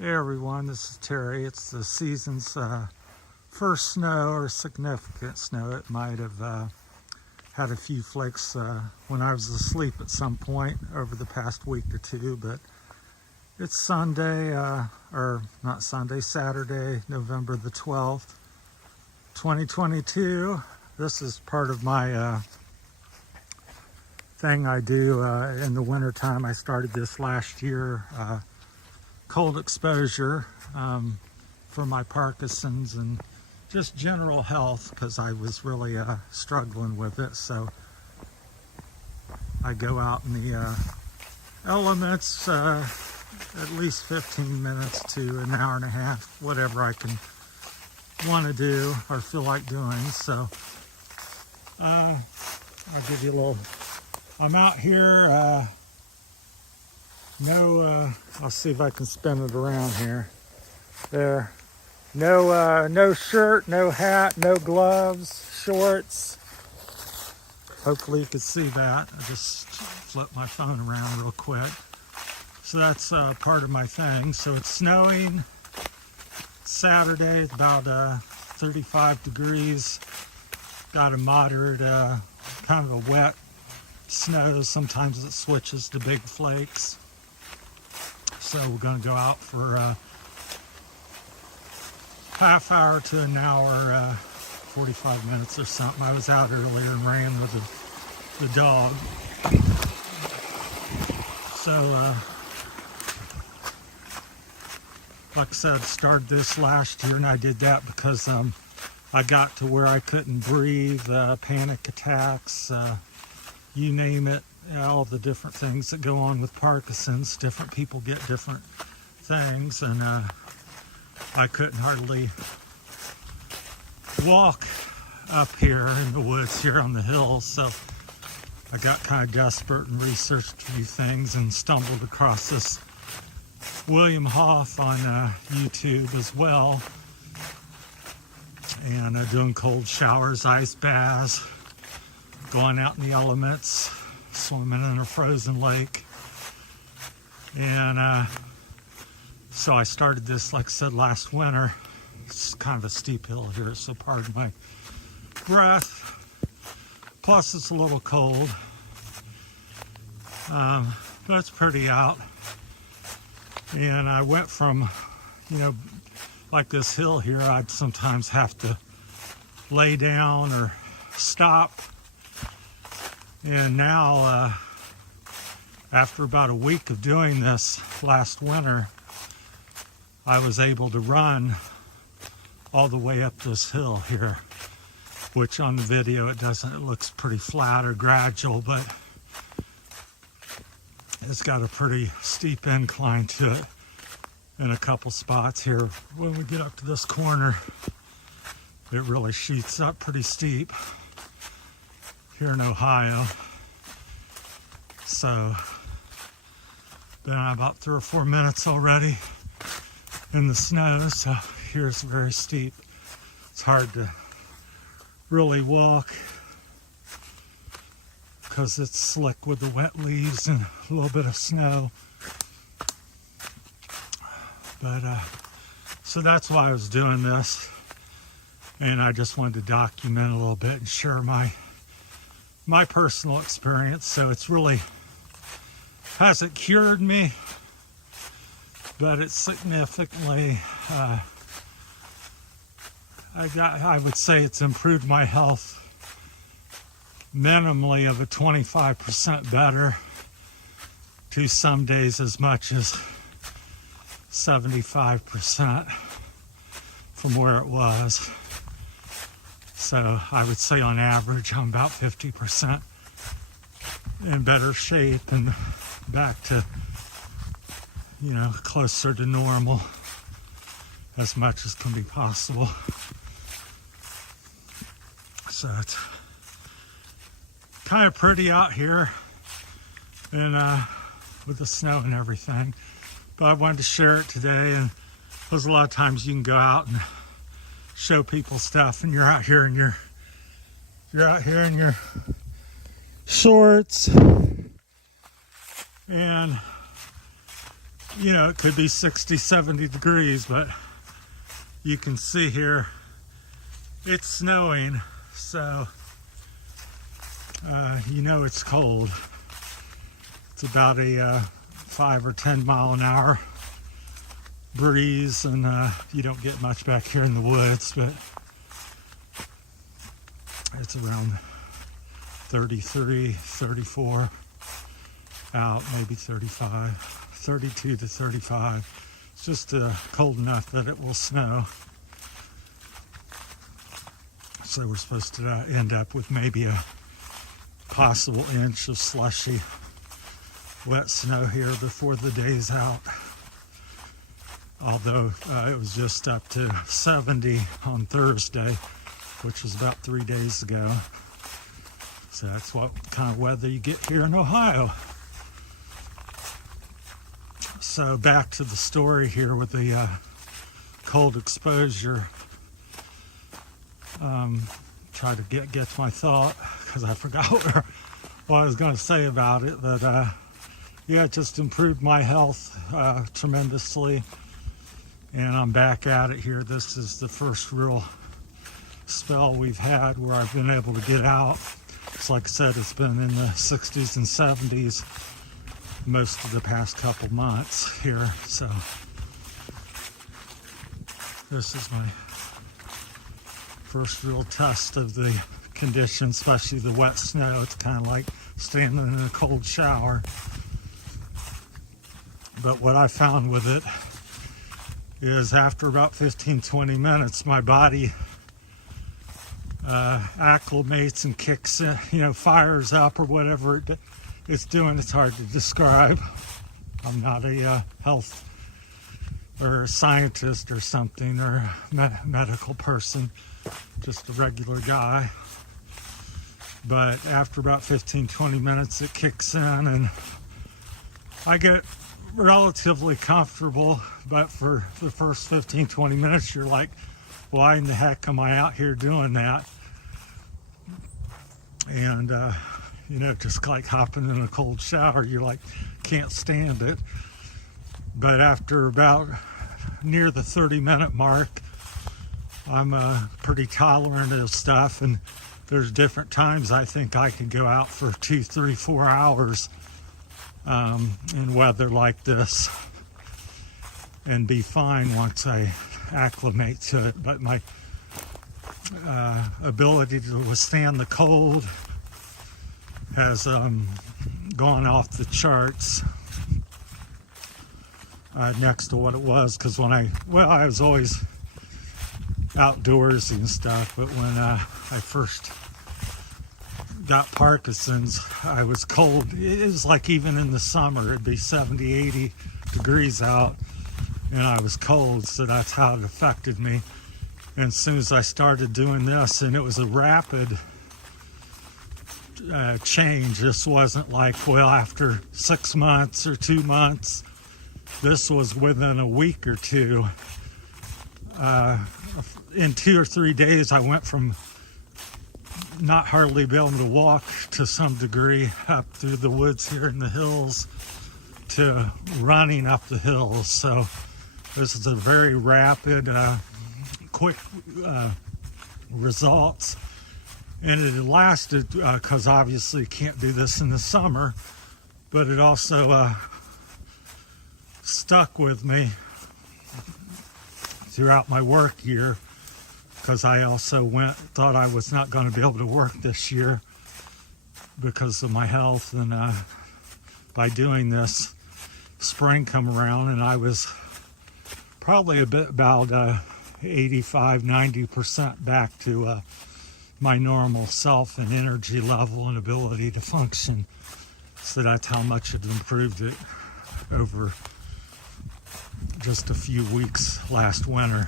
Hey everyone, this is Terry. It's the season's first snow or significant snow. It might have had a few flakes when I was asleep at some point over the past week or two, but it's Sunday, or not Sunday, Saturday, November the 12th, 2022. This is part of my thing I do in the wintertime. I started this last year. Cold exposure for my Parkinson's and just general health, because I was really struggling with it. So I go out in the elements at least 15 minutes to an hour and a half, whatever I can want to do or feel like doing. So I'll give you a little. I'm out here. I'll see if I can spin it around here. There. No shirt, no hat, no gloves, shorts. Hopefully you can see that. I just flipped my phone around real quick. So that's part of my thing. So it's snowing. Saturday, it's about 35 degrees. Got a moderate, kind of a wet snow. Sometimes it switches to big flakes. So we're going to go out for a half hour to an hour, 45 minutes or something. I was out earlier and ran with the dog. So, like I said, started this last year, and I did that because I got to where I couldn't breathe, panic attacks, you name it. All the different things that go on with Parkinson's. Different people get different things, and I couldn't hardly walk up here in the woods here on the hills, so I got kind of desperate and researched a few things and stumbled across this William Hoff on YouTube as well, and doing cold showers, ice baths, going out in the elements, swimming in a frozen lake. And so I started this, like I said, last winter. It's kind of a steep hill here, so pardon my breath. Plus it's a little cold, but it's pretty out. And I went from, like this hill here, I'd sometimes have to lay down or stop. And now, after about a week of doing this last winter, I was able to run all the way up this hill here, which on the video it looks pretty flat or gradual, but it's got a pretty steep incline to it in a couple spots here. When we get up to this corner, it really shoots up pretty steep here in Ohio. So been about 3 or 4 minutes already in the snow, so here's very steep. It's hard to really walk because it's slick with the wet leaves and a little bit of snow. But so that's why I was doing this, and I just wanted to document a little bit and share my personal experience. So it's really hasn't cured me, but it's significantly I would say it's improved my health minimally of a 25% better, to some days as much as 75% from where it was. So I would say on average I'm about 50% in better shape and back to, closer to normal as much as can be possible. So it's kind of pretty out here, and with the snow and everything. But I wanted to share it today, and there's a lot of times you can go out and show people stuff, and you're out here in your shorts and you know, it could be 60, 70 degrees, but you can see here it's snowing, so you know it's cold. It's about a 5 or 10 mile an hour breeze, and you don't get much back here in the woods, but it's around 33, 34 out, maybe 35, 32 to 35. It's just cold enough that it will snow. So we're supposed to end up with maybe a possible inch of slushy wet snow here before the day's out. Although it was just up to 70 on Thursday, which was about 3 days ago. So that's what kind of weather you get here in Ohio. So back to the story here with the cold exposure. Try to get to my thought because I forgot what I was going to say about it. That yeah, it just improved my health tremendously, and I'm back at it here. This is the first real spell we've had where I've been able to get out. It's like I said, it's been in the 60s and 70s most of the past couple months here. So this is my first real test of the conditions, especially the wet snow. It's kind of like standing in a cold shower. But what I found with it is after about 15-20 minutes, my body acclimates and kicks in, you know, fires up or whatever it's doing. It's hard to describe. I'm not a health or a scientist or something or medical person, just a regular guy. But after about 15-20 minutes, it kicks in and I get relatively comfortable. But for the first 15-20 minutes, you're like, why in the heck am I out here doing that? And you know, just like hopping in a cold shower, you're like, can't stand it. But after about near the 30-minute mark, I'm pretty tolerant of stuff, and there's different times I think I can go out for 2, 3, 4 hours in weather like this and be fine once I acclimate to it. But my ability to withstand the cold has gone off the charts next to what it was, because when I was always outdoorsy and stuff, but when I first got Parkinson's, I was cold. It was like even in the summer, it'd be 70, 80 degrees out, and I was cold, so that's how it affected me. And as soon as I started doing this, and it was a rapid change. This wasn't like, well, after 6 months or 2 months. This was within a week or two. In 2 or 3 days, I went from not hardly be able to walk to some degree up through the woods here in the hills to running up the hills. So this is a very rapid, quick results. And it lasted because obviously you can't do this in the summer, but it also stuck with me throughout my work year, because I also thought I was not going to be able to work this year because of my health. And by doing this, spring come around and I was probably about 85, 90% back to my normal self and energy level and ability to function. So that's how much it improved it over just a few weeks last winter.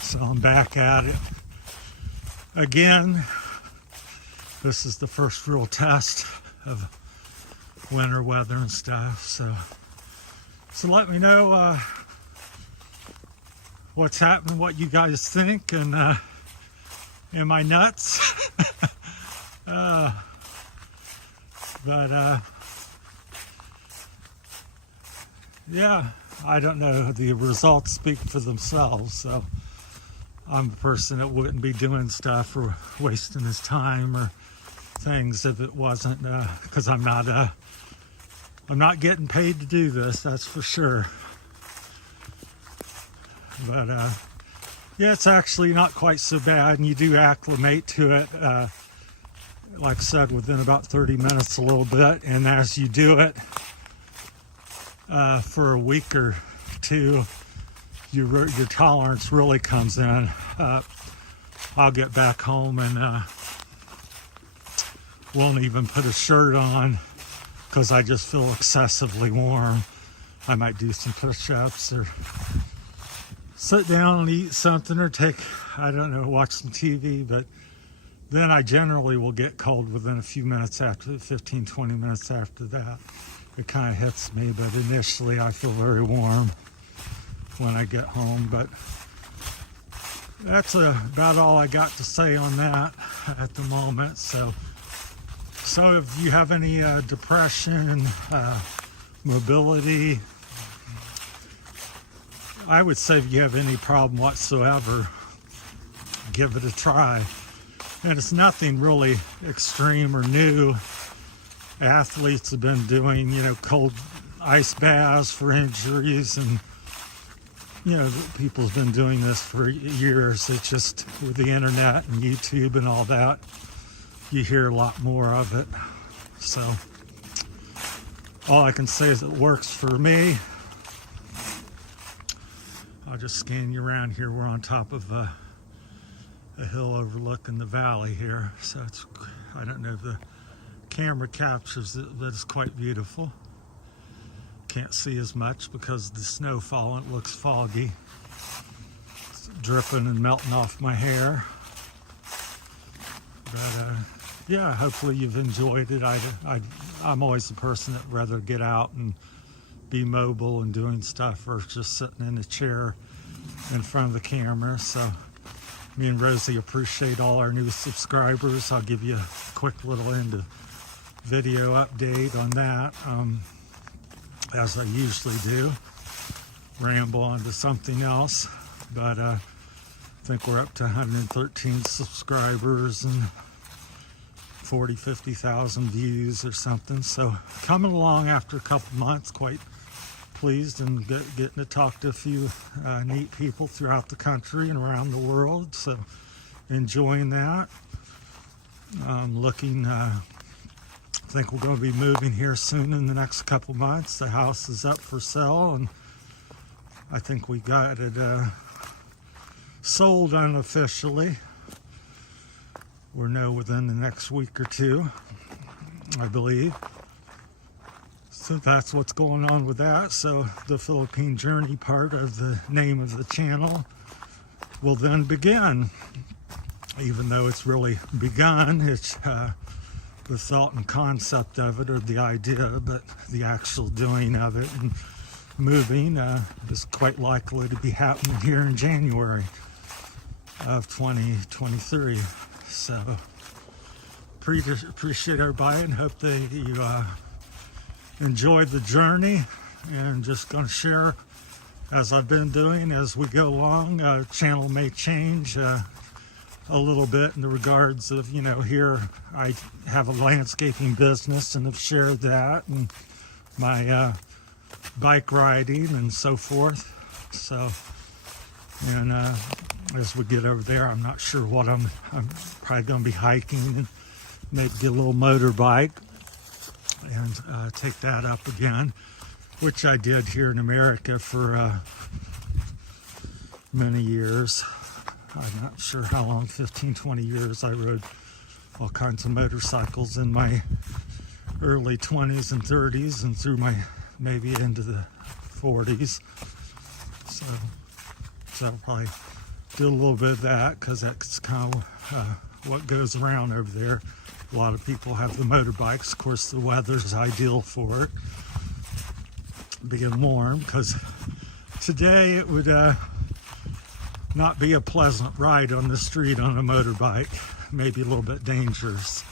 So I'm back at it again. This is the first real test of winter weather and stuff. So let me know what's happening, what you guys think, and am I nuts? yeah, I don't know. The results speak for themselves. So I'm a person that wouldn't be doing stuff or wasting his time or things if it wasn't because I'm not getting paid to do this. That's for sure. But yeah, it's actually not quite so bad, and you do acclimate to it. Like I said, within about 30 minutes, a little bit, and as you do it for a week or two, your tolerance really comes in. I'll get back home and won't even put a shirt on because I just feel excessively warm. I might do some push-ups or sit down and eat something or watch some TV, but then I generally will get cold within a few minutes after, 15, 20 minutes after that. It kind of hits me, but initially I feel very warm when I get home. But that's about all I got to say on that at the moment. So if you have any depression, mobility, I would say if you have any problem whatsoever, give it a try. And it's nothing really extreme or new. Athletes have been doing, cold ice baths for injuries, and people have been doing this for years. It's just with the internet and YouTube and all that, you hear a lot more of it. So all I can say is it works for me. I'll just scan you around here. We're on top of a hill overlooking the valley here. So I don't know if the camera captures it, but it's quite beautiful. Can't see as much because of the snow falling. It looks foggy. It's dripping and melting off my hair. But yeah, hopefully you've enjoyed it. I'm always the person that rather get out and be mobile and doing stuff versus just sitting in a chair in front of the camera. So me and Rosie appreciate all our new subscribers. I'll give you a quick little end of video update on that, as I usually do. Ramble on to something else, but I think we're up to 113 subscribers and 50,000 views or something. So coming along after a couple months, quite pleased and getting to talk to a few neat people throughout the country and around the world. So enjoying that. I think we're going to be moving here soon in the next couple months. The house is up for sale, and I think we got it sold unofficially. We'll know within the next week or two, I believe. So that's what's going on with that. So the Philippine Journey part of the name of the channel will then begin. Even though it's really begun, it's the thought and concept of it, or the idea, but the actual doing of it and moving is quite likely to be happening here in January of 2023. So appreciate everybody and hope that you enjoyed the journey, and just going to share as I've been doing as we go along. Channel may change a little bit in the regards of, here I have a landscaping business and have shared that, and my bike riding and so forth. So, and as we get over there, I'm not sure what I'm probably going to be hiking and maybe get a little motorbike and take that up again, which I did here in America for many years. I'm not sure how long, 15, 20 years. I rode all kinds of motorcycles in my early 20s and 30s and through my maybe into the 40s. So I'll probably do a little bit of that because that's kind of what goes around over there. A lot of people have the motorbikes. Of course, the weather's ideal for it, being warm, because today it would not be a pleasant ride on the street on a motorbike. Maybe a little bit dangerous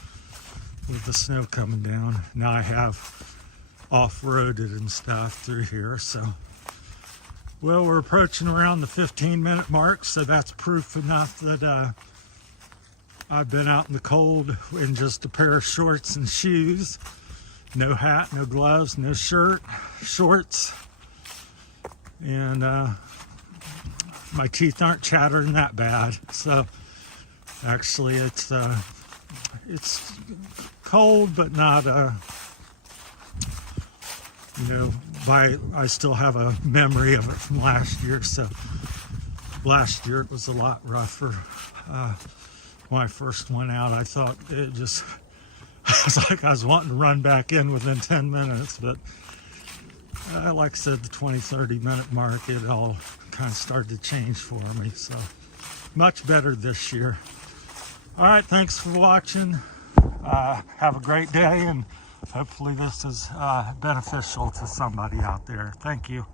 with the snow coming down. Now I have off-roaded and stuff through here. So, well, we're approaching around the 15-minute mark, so that's proof enough that I've been out in the cold in just a pair of shorts and shoes. No hat, no gloves, no shirt, shorts. And my teeth aren't chattering that bad. So actually it's cold, but not, I still have a memory of it from last year. So last year it was a lot rougher. When I first went out, I thought it just, I was like I was wanting to run back in within 10 minutes, but like I said, the 20-30 minute mark, it all kind of started to change for me. So much better this year. All right, thanks for watching. Have a great day, and hopefully this is beneficial to somebody out there. Thank you.